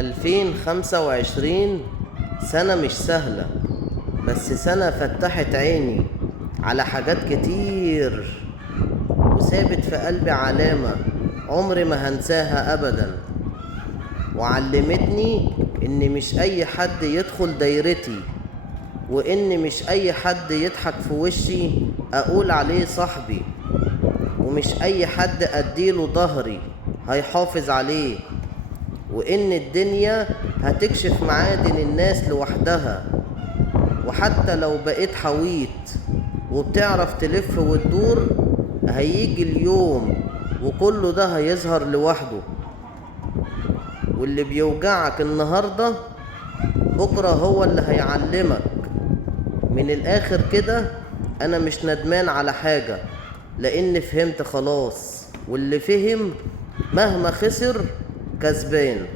2025 سنة مش سهلة، بس سنة فتحت عيني على حاجات كتير وسابت في قلبي علامة عمري ما هنساها أبدا، وعلمتني إن مش أي حد يدخل دايرتي، وإن مش أي حد يضحك في وشي أقول عليه صاحبي، ومش أي حد أديله ظهري هيحافظ عليه، وإن الدنيا هتكشف معادن الناس لوحدها، وحتى لو بقيت حويط وبتعرف تلف وتدور هيجي اليوم وكله ده هيظهر لوحده. واللي بيوجعك النهاردة بكرة هو اللي هيعلمك. من الآخر كده أنا مش ندمان على حاجة، لأن فهمت خلاص، واللي فهم مهما خسر كسبان.